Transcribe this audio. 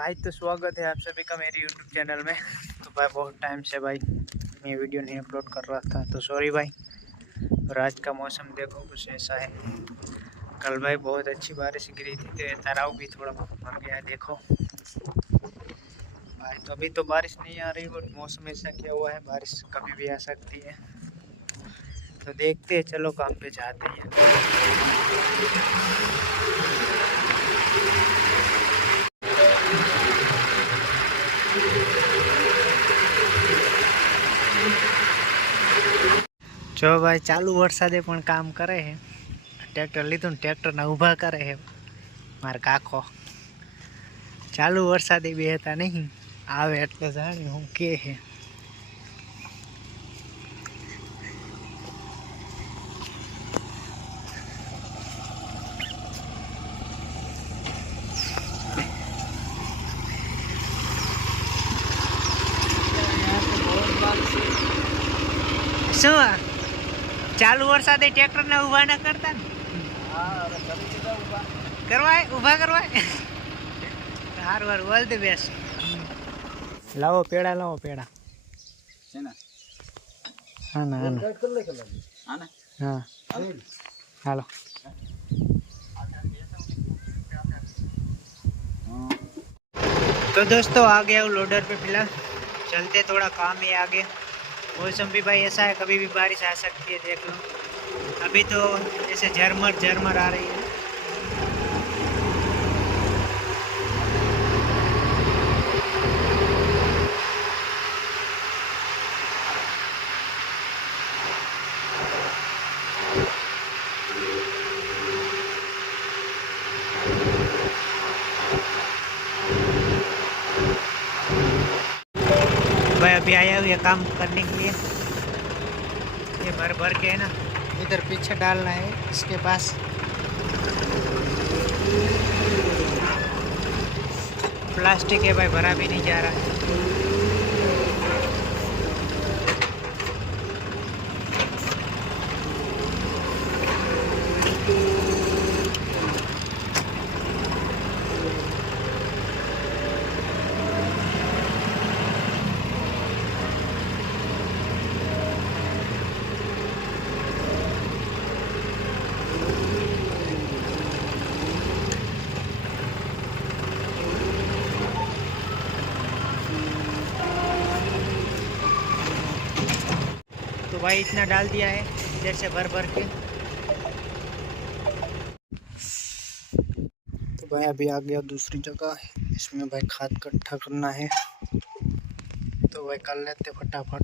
भाई तो स्वागत है आप सभी का मेरे यूट्यूब चैनल में। तो भाई बहुत टाइम से भाई मैं वीडियो नहीं अपलोड कर रहा था, तो सॉरी भाई। और आज का मौसम देखो कुछ ऐसा है। कल भाई बहुत अच्छी बारिश गिरी थी तो ताराव भी थोड़ा भर गया देखो भाई। तो अभी तो बारिश नहीं आ रही और मौसम ऐसा किया हुआ है, बारिश कभी भी आ सकती है। तो देखते हैं, चलो काम पे जाते हैं। जो भाई चालू वरसादे पण काम करे है। ट्रेक्टर लीधुं, ट्रेक्टर ने ऊभा करे है मार काको। चालू वरसादे बेहता नहीं आवे એટલે જાણી હું કે है। શું ચાલુ વરસાદે ટ્રેક્ટર ને ઊભા ન કરતા ને? કરવાય ઊભા કરવાય। હાર વાર ઓલ ધ બેસ્ટ। લાવો પેડા, લાવો પેડા। હા ના हाँ हेलो। तो दोस्तों आ गया हूँ लोडर पे फिलहाल। चलते थोड़ा काम है आगे। मौसम भी भाई ऐसा है, कभी भी बारिश आ सकती है, देख लो। अभी तो जैसे झरमर आ रही है। भाई अभी आया हूँ ये काम करने के लिए। ये भर भर के है ना, इधर पीछे डालना है इसके पास। प्लास्टिक है भाई, भरा भी नहीं जा रहा। तो भाई इतना डाल दिया है इधर से भर भर के। तो भाई अभी आ गया दूसरी जगह, इसमें भाई खाद इकट्ठा करना है। तो भाई कर लेते फटाफट।